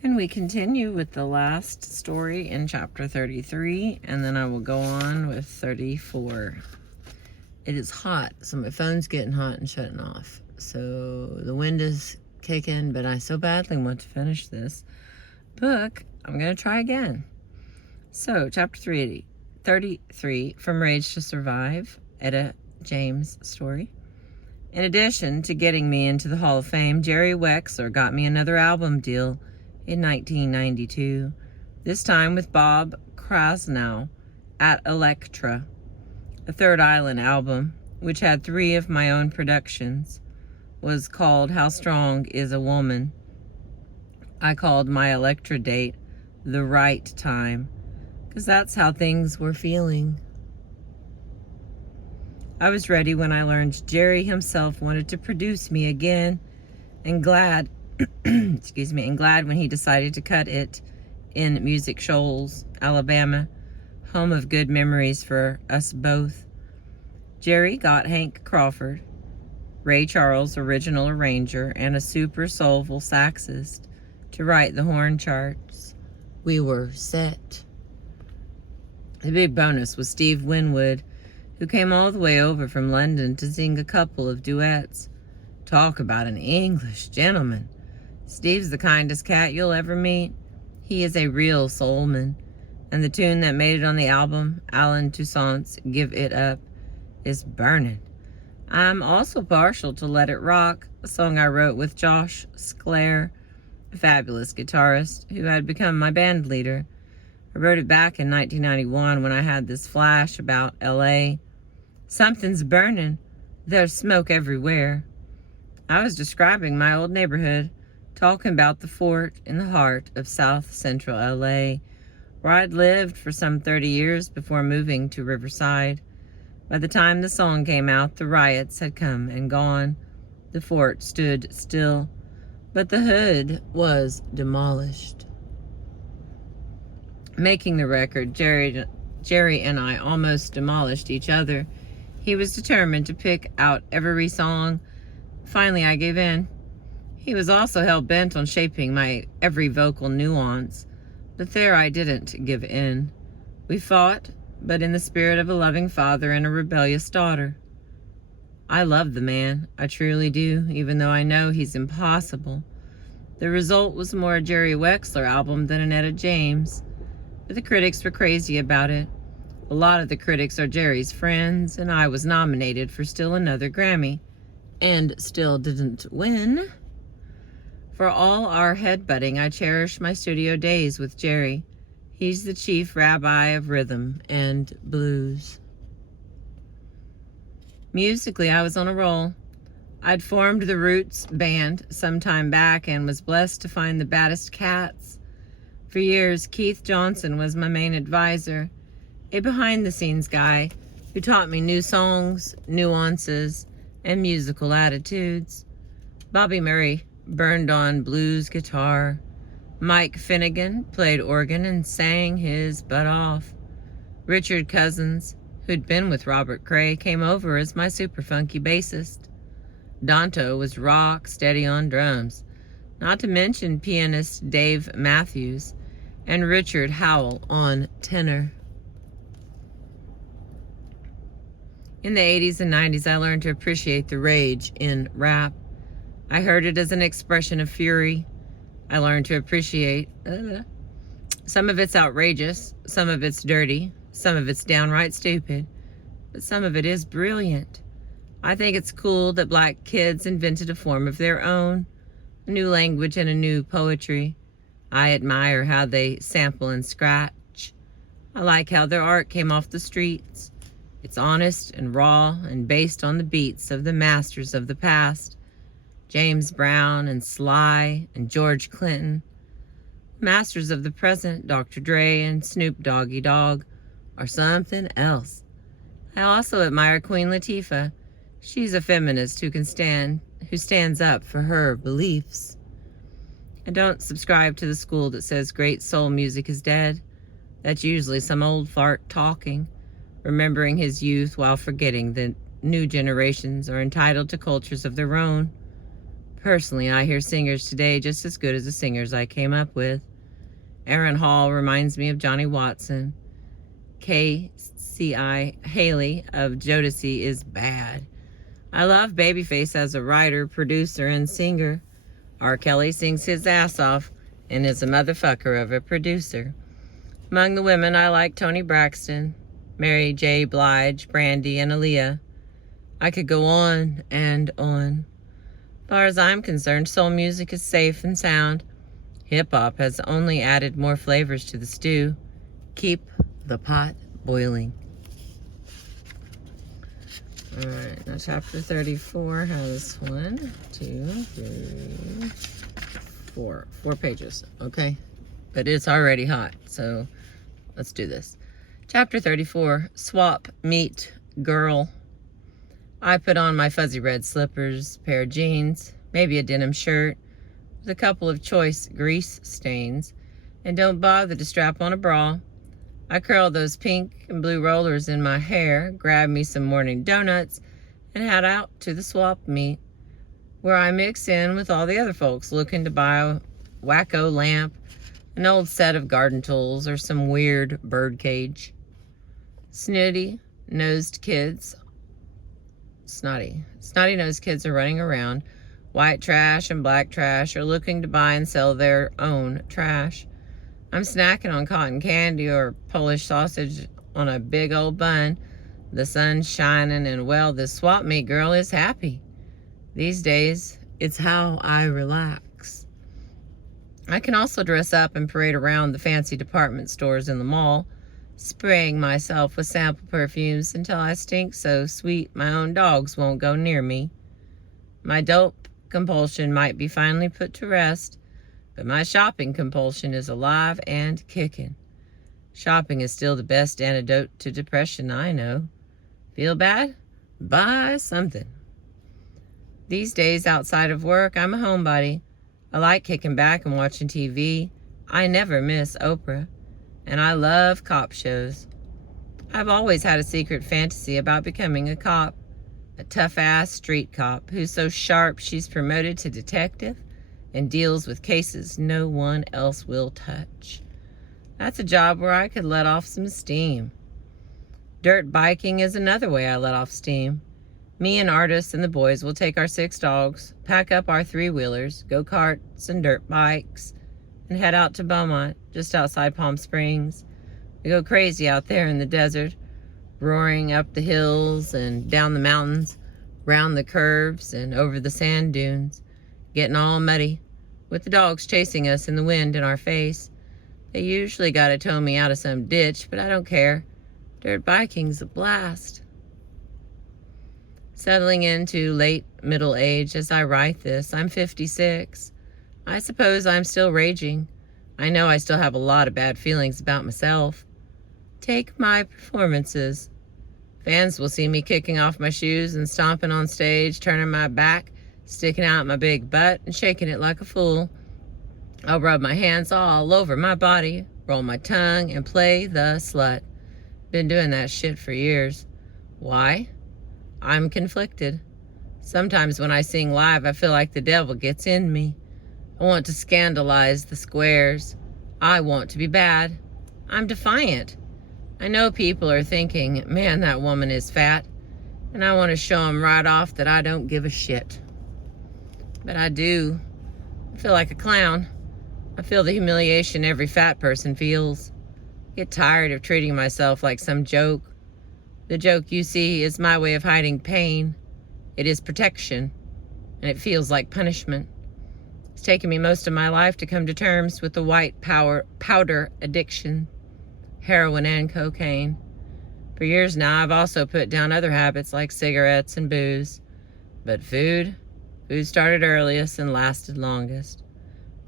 And we continue with the last story in chapter 33, and then I will go on with 34. It is hot, so my phone's getting hot and shutting off. So the wind is kicking, but I so badly want to finish this book. I'm going to try again. So, chapter 33, From Rage to Survive, Etta James story. In addition to getting me into the Hall of Fame, Jerry Wexler got me another album deal in 1992, this time with Bob Krasnow at Elektra. The Third Island album, which had 3 of my own productions, was called How Strong Is a Woman. I called my Elektra date The Right Time, because that's how things were feeling. I was ready when I learned Jerry himself wanted to produce me again, and glad and glad when he decided to cut it in Music Shoals, Alabama, home of good memories for us both. Jerry got Hank Crawford, Ray Charles' original arranger, and a super soulful saxist to write the horn charts. We were set. The big bonus was Steve Winwood, who came all the way over from London to sing a couple of duets. Talk about an English gentleman. Steve's the kindest cat you'll ever meet. He is a real soulman, and the tune that made it on the album, Alan Toussaint's Give It Up, is burning. I'm also partial to Let It Rock, a song I wrote with Josh Sclair, a fabulous guitarist who had become my band leader. I wrote it back in 1991 when I had this flash about L.A. Something's burning. There's smoke everywhere. I was describing my old neighborhood, talking about the fort in the heart of South Central L.A., where I'd lived for some 30 years before moving to Riverside. By the time the song came out, the riots had come and gone. The fort stood still, but the hood was demolished. Making the record, Jerry and I almost demolished each other. He was determined to pick out every song. Finally, I gave in. He was also hell-bent on shaping my every vocal nuance, but there I didn't give in. We fought, but in the spirit of a loving father and a rebellious daughter. I love the man, I truly do, even though I know he's impossible. The result was more a Jerry Wexler album than an Etta James, but the critics were crazy about it. A lot of the critics are Jerry's friends, and I was nominated for still another Grammy, and still didn't win. For all our headbutting, I cherish my studio days with Jerry. He's the chief rabbi of rhythm and blues. Musically, I was on a roll. I'd formed the Roots band some time back and was blessed to find the baddest cats. For years, Keith Johnson was my main advisor, a behind-the-scenes guy who taught me new songs, nuances, and musical attitudes. Bobby Murray burned on blues guitar. Mike Finnegan played organ and sang his butt off. Richard Cousins, who'd been with Robert Cray, came over as my super funky bassist. Danto was rock steady on drums, not to mention pianist Dave Matthews and Richard Howell on tenor. In the 80s and 90s, I learned to appreciate the rage in rap. I heard it as an expression of fury. I learned to appreciate some of it's outrageous, some of it's dirty, some of it's downright stupid, but some of it is brilliant. I think it's cool that black kids invented a form of their own, a new language and a new poetry. I admire how they sample and scratch. I like how their art came off the streets. It's honest and raw and based on the beats of the masters of the past. James Brown and Sly and George Clinton. Masters of the present, Dr. Dre and Snoop Doggy Dogg, are something else. I also admire Queen Latifah. She's a feminist who stands up for her beliefs. I don't subscribe to the school that says great soul music is dead. That's usually some old fart talking, remembering his youth while forgetting that new generations are entitled to cultures of their own. Personally, I hear singers today just as good as the singers I came up with. Aaron Hall reminds me of Johnny Watson. K.C.I. Haley of Jodeci is bad. I love Babyface as a writer, producer, and singer. R. Kelly sings his ass off and is a motherfucker of a producer. Among the women, I like Toni Braxton, Mary J. Blige, Brandy, and Aaliyah. I could go on and on. As far as I'm concerned, soul music is safe and sound. Hip-hop has only added more flavors to the stew. Keep the pot boiling. All right, now chapter 34 has 1, 2, 3, 4 pages, okay? But it's already hot, so let's do this. Chapter 34, Swap, Meet, Girl. I put on my fuzzy red slippers, pair of jeans, maybe a denim shirt with a couple of choice grease stains, and don't bother to strap on a bra. I curl those pink and blue rollers in my hair, grab me some morning donuts, and head out to the swap meet, where I mix in with all the other folks looking to buy a wacko lamp, an old set of garden tools, or some weird bird cage. Snotty-nosed kids are running around. White trash and black trash are looking to buy and sell their own trash. I'm snacking on cotton candy or Polish sausage on a big old bun. The sun's shining and, well, this swap meet girl is happy. These days, it's how I relax. I can also dress up and parade around the fancy department stores in the mall, spraying myself with sample perfumes until I stink so sweet my own dogs won't go near me. My dope compulsion might be finally put to rest, but my shopping compulsion is alive and kicking. Shopping is still the best antidote to depression I know. Feel bad? Buy something. These days outside of work, I'm a homebody. I like kicking back and watching TV. I never miss Oprah. And I love cop shows. I've always had a secret fantasy about becoming a cop. A tough-ass street cop who's so sharp she's promoted to detective and deals with cases no one else will touch. That's a job where I could let off some steam. Dirt biking is another way I let off steam. Me and Artis and the boys will take our 6 dogs, pack up our 3-wheelers, go-karts and dirt bikes, and head out to Beaumont, just outside Palm Springs. We go crazy out there in the desert, roaring up the hills and down the mountains, round the curves and over the sand dunes, getting all muddy, with the dogs chasing us in the wind in our face. They usually gotta tow me out of some ditch, but I don't care. Dirt biking's a blast. Settling into late middle age as I write this, I'm 56. I suppose I'm still raging. I know I still have a lot of bad feelings about myself. Take my performances. Fans will see me kicking off my shoes and stomping on stage, turning my back, sticking out my big butt, and shaking it like a fool. I'll rub my hands all over my body, roll my tongue, and play the slut. Been doing that shit for years. Why? I'm conflicted. Sometimes when I sing live, I feel like the devil gets in me. I want to scandalize the squares. I want to be bad. I'm defiant. I know people are thinking, man, that woman is fat. And I want to show them right off that I don't give a shit. But I do. I feel like a clown. I feel the humiliation every fat person feels. I get tired of treating myself like some joke. The joke, you see, is my way of hiding pain. It is protection, and it feels like punishment. It's taken me most of my life to come to terms with the white powder addiction, heroin and cocaine. For years now, I've also put down other habits like cigarettes and booze. But food started earliest and lasted longest.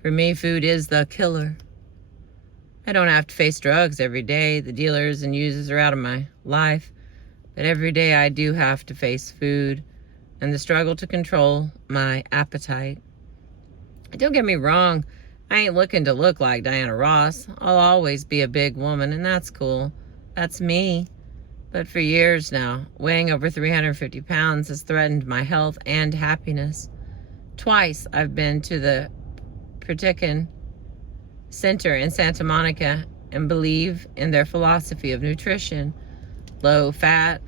For me, food is the killer. I don't have to face drugs every day. The dealers and users are out of my life. But every day I do have to face food and the struggle to control my appetite. Don't get me wrong, I ain't looking to look like Diana Ross. I'll always be a big woman, and that's cool. That's me. But for years now, weighing over 350 pounds has threatened my health and happiness. Twice I've been to the Pritikin Center in Santa Monica and believe in their philosophy of nutrition, low fat,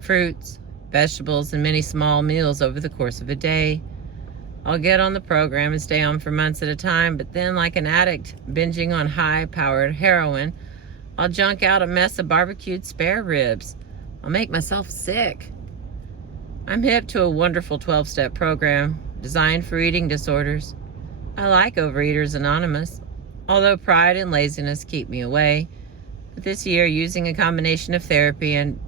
fruits, vegetables, and many small meals over the course of a day. I'll get on the program and stay on for months at a time, but then, like an addict binging on high-powered heroin, I'll junk out a mess of barbecued spare ribs. I'll make myself sick. I'm hip to a wonderful 12-step program designed for eating disorders. I like Overeaters Anonymous, although pride and laziness keep me away. But this year, using a combination of therapy and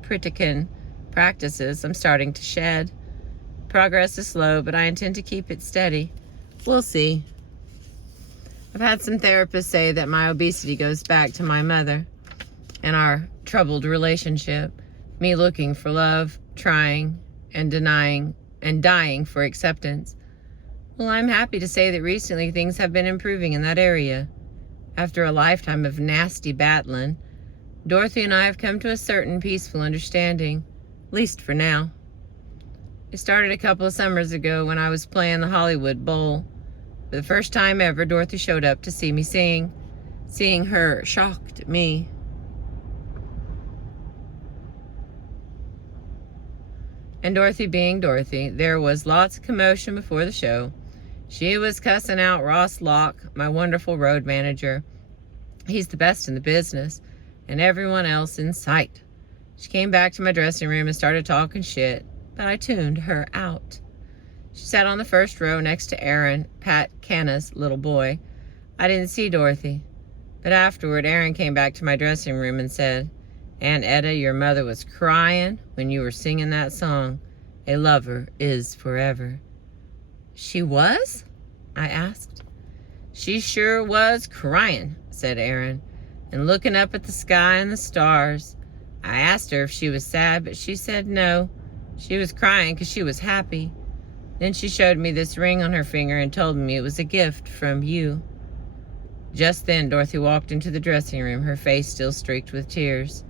Pritikin practices, I'm starting to shed. Progress is slow, but I intend to keep it steady. We'll see. I've had some therapists say that my obesity goes back to my mother and our troubled relationship, me looking for love, trying and denying and dying for acceptance. Well, I'm happy to say that recently things have been improving in that area. After a lifetime of nasty battling, Dorothy and I have come to a certain peaceful understanding, at least for now. It started a couple of summers ago when I was playing the Hollywood Bowl. For the first time ever, Dorothy showed up to see me sing. Seeing her shocked me. And Dorothy being Dorothy, there was lots of commotion before the show. She was cussing out Ross Locke, my wonderful road manager. He's the best in the business, and everyone else in sight. She came back to my dressing room and started talking shit, but I tuned her out. She sat on the first row next to Aaron, Pat Canna's little boy. I didn't see Dorothy, but afterward Aaron came back to my dressing room and said, "Aunt Etta, your mother was crying when you were singing that song, 'A Lover Is Forever.'" "She was?" I asked. "She sure was crying," said Aaron, and looking up at the sky and the stars. I asked her if she was sad, but she said no. She was crying because she was happy. Then she showed me this ring on her finger and told me it was a gift from you. Just then, Dorothy walked into the dressing room, her face still streaked with tears.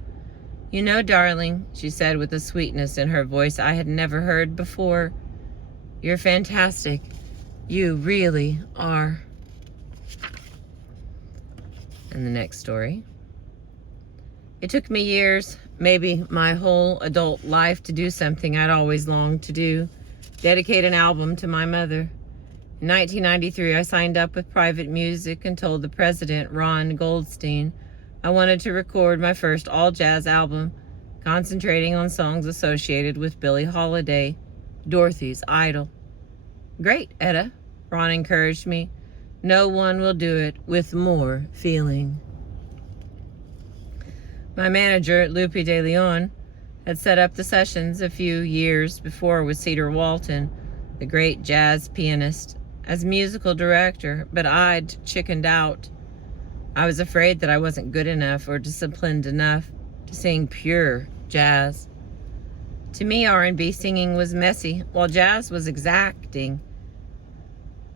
"You know, darling," she said with a sweetness in her voice I had never heard before, "you're fantastic. You really are." And the next story. It took me years, maybe my whole adult life, to do something I'd always longed to do, dedicate an album to my mother. In 1993, I signed up with Private Music and told the president, Ron Goldstein, I wanted to record my first all-jazz album, concentrating on songs associated with Billie Holiday, Dorothy's idol. "Great, Etta," Ron encouraged me. "No one will do it with more feeling." My manager, Lupe de Leon, had set up the sessions a few years before with Cedar Walton, the great jazz pianist, as musical director, but I'd chickened out. I was afraid that I wasn't good enough or disciplined enough to sing pure jazz. To me, R&B singing was messy, while jazz was exacting.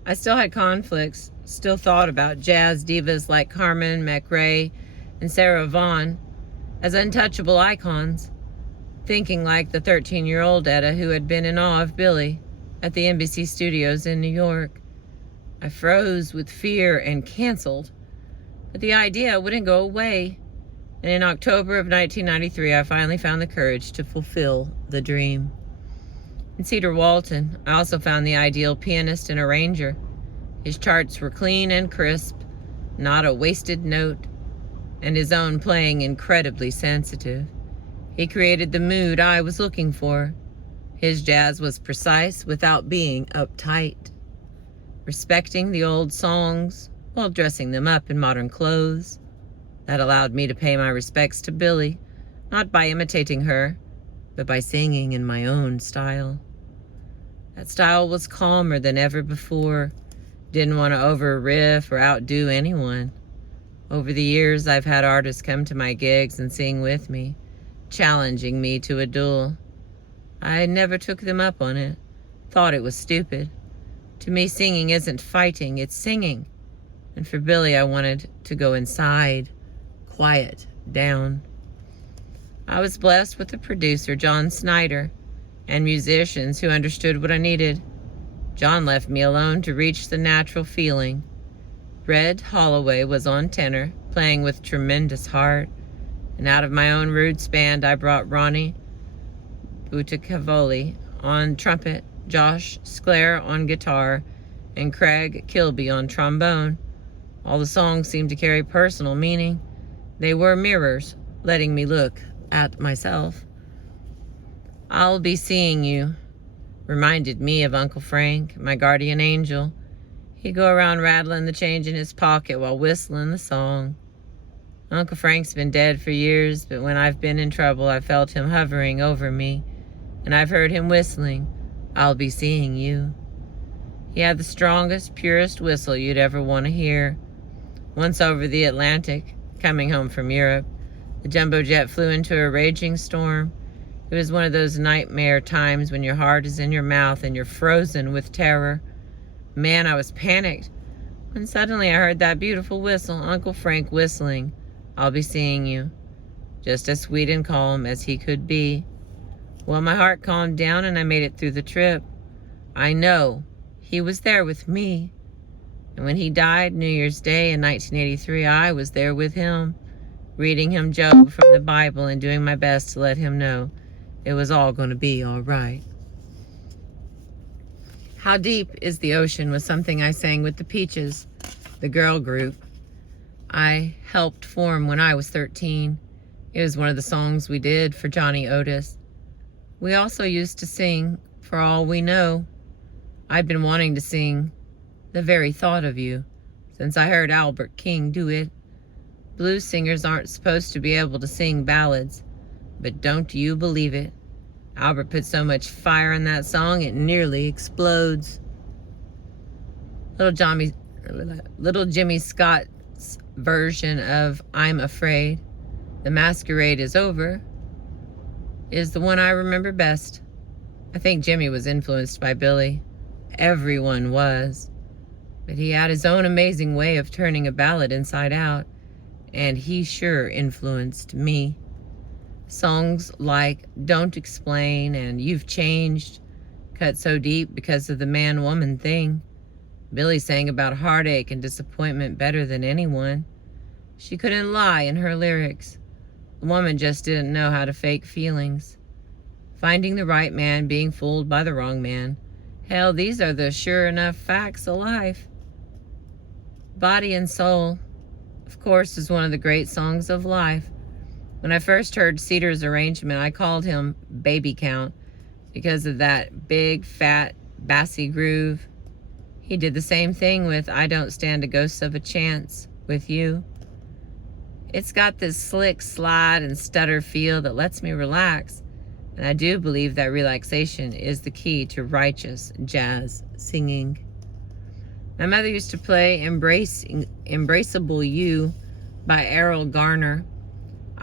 I still had conflicts, still thought about jazz divas like Carmen McRae and Sarah Vaughan as untouchable icons, thinking like the 13-year-old Etta who had been in awe of Billie at the NBC studios in New York. I froze with fear and canceled, but the idea wouldn't go away. And in October of 1993, I finally found the courage to fulfill the dream. In Cedar Walton, I also found the ideal pianist and arranger. His charts were clean and crisp, not a wasted note, and his own playing incredibly sensitive. He created the mood I was looking for. His jazz was precise without being uptight, respecting the old songs while dressing them up in modern clothes. That allowed me to pay my respects to Billie, not by imitating her, but by singing in my own style. That style was calmer than ever before. Didn't want to over-riff or outdo anyone. Over the years, I've had artists come to my gigs and sing with me, challenging me to a duel. I never took them up on it, thought it was stupid. To me, singing isn't fighting, it's singing. And for Billie, I wanted to go inside, quiet down. I was blessed with a producer, John Snyder, and musicians who understood what I needed. John left me alone to reach the natural feeling. Red Holloway was on tenor, playing with tremendous heart, and out of my own roots band I brought Ronnie Buttacavoli on trumpet, Josh Sclair on guitar, and Craig Kilby on trombone. All the songs seemed to carry personal meaning. They were mirrors, letting me look at myself. I'll Be Seeing You reminded me of Uncle Frank, my guardian angel. He'd go around rattling the change in his pocket while whistling the song. Uncle Frank's been dead for years, but when I've been in trouble, I've felt him hovering over me, and I've heard him whistling, I'll be seeing you. He had the strongest, purest whistle you'd ever want to hear. Once over the Atlantic, coming home from Europe, the jumbo jet flew into a raging storm. It was one of those nightmare times when your heart is in your mouth and you're frozen with terror. Man, I was panicked when suddenly I heard that beautiful whistle, Uncle Frank whistling, I'll be seeing you, just as sweet and calm as he could be. Well, my heart calmed down and I made it through the trip. I know he was there with me. And when he died New Year's Day in 1983, I was there with him, reading him Job from the Bible and doing my best to let him know it was all going to be all right. How Deep is the Ocean was something I sang with the Peaches, the girl group I helped form when I was 13. It was one of the songs we did for Johnny Otis. We also used to sing For All We Know. I'd been wanting to sing The Very Thought of You since I heard Albert King do it. Blues singers aren't supposed to be able to sing ballads, but don't you believe it. Albert put so much fire in that song it nearly explodes. Little Jimmy Scott's version of I'm Afraid, The Masquerade Is Over, is the one I remember best. I think Jimmy was influenced by Billy. Everyone was. But he had his own amazing way of turning a ballad inside out, and he sure influenced me. Songs like Don't Explain and You've Changed cut so deep because of the man-woman thing. Billy sang about heartache and disappointment better than anyone. She couldn't lie in her lyrics. The woman just didn't know how to fake feelings. Finding the right man, being fooled by the wrong man. Hell, these are the sure enough facts of life. Body and Soul, of course, is one of the great songs of life. When I first heard Cedar's arrangement, I called him Baby Count because of that big, fat, bassy groove. He did the same thing with I Don't Stand a Ghost of a Chance with You. It's got this slick slide and stutter feel that lets me relax, and I do believe that relaxation is the key to righteous jazz singing. My mother used to play Embraceable You by Errol Garner.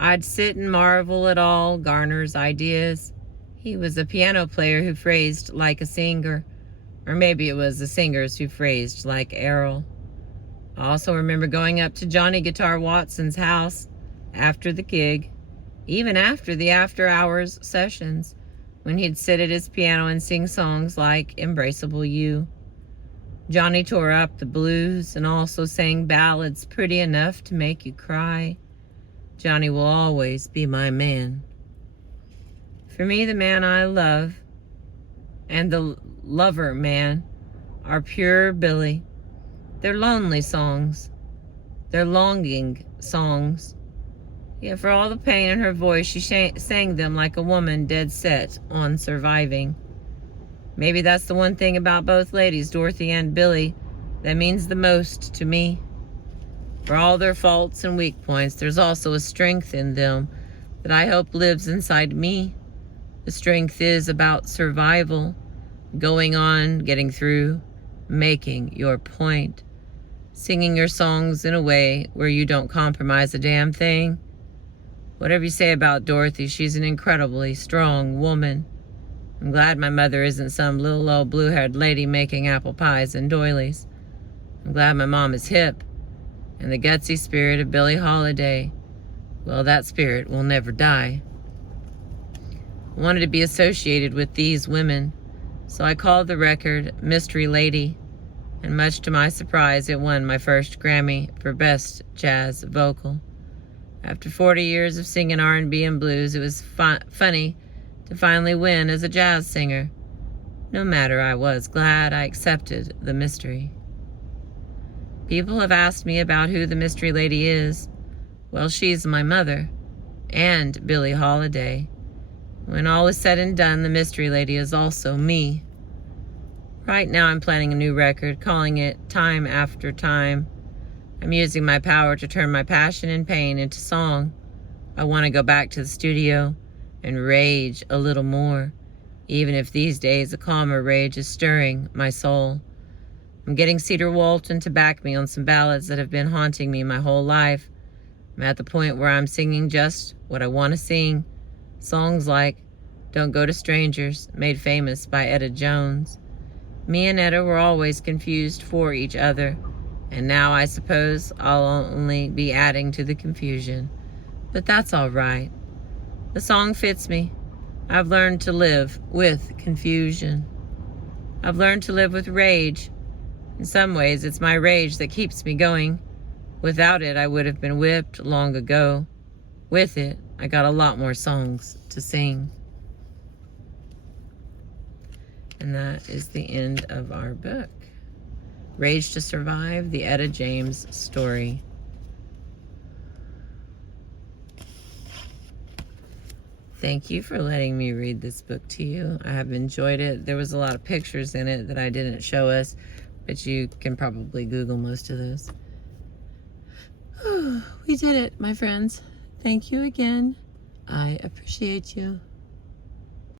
I'd sit and marvel at all Garner's ideas. He was a piano player who phrased like a singer, or maybe it was the singers who phrased like Errol. I also remember going up to Johnny Guitar Watson's house after the gig, even after the after-hours sessions, when he'd sit at his piano and sing songs like Embraceable You. Johnny tore up the blues and also sang ballads pretty enough to make you cry. Johnny will always be my man. For me, the man I love and the lover man are pure Billy. They're lonely songs. They're longing songs. Yet for all the pain in her voice, she sang them like a woman dead set on surviving. Maybe that's the one thing about both ladies, Dorothy and Billy, that means the most to me. For all their faults and weak points, there's also a strength in them that I hope lives inside me. The strength is about survival, going on, getting through, making your point, singing your songs in a way where you don't compromise a damn thing. Whatever you say about Dorothy, she's an incredibly strong woman. I'm glad my mother isn't some little old blue-haired lady making apple pies and doilies. I'm glad my mom is hip. And the gutsy spirit of Billie Holiday, well, that spirit will never die. I wanted to be associated with these women. So I called the record Mystery Lady, and much to my surprise, it won my first Grammy for Best Jazz Vocal. After 40 years of singing R&B and blues, it was funny to finally win as a jazz singer. No matter, I was glad I accepted the mystery. People have asked me about who the Mystery Lady is. Well, she's my mother and Billie Holiday. When all is said and done, the Mystery Lady is also me. Right now I'm planning a new record, calling it Time After Time. I'm using my power to turn my passion and pain into song. I want to go back to the studio and rage a little more, even if these days a calmer rage is stirring my soul. I'm getting Cedar Walton to back me on some ballads that have been haunting me my whole life. I'm at the point where I'm singing just what I want to sing. Songs like Don't Go to Strangers, made famous by Etta Jones. Me and Etta were always confused for each other, and now I suppose I'll only be adding to the confusion. But that's all right. The song fits me. I've learned to live with confusion. I've learned to live with rage. In some ways, it's my rage that keeps me going. Without it, I would have been whipped long ago. With it, I got a lot more songs to sing. And that is the end of our book. Rage to Survive, the Etta James story. Thank you for letting me read this book to you. I have enjoyed it. There was a lot of pictures in it that I didn't show us, but you can probably Google most of those. We did it, my friends. Thank you again. I appreciate you.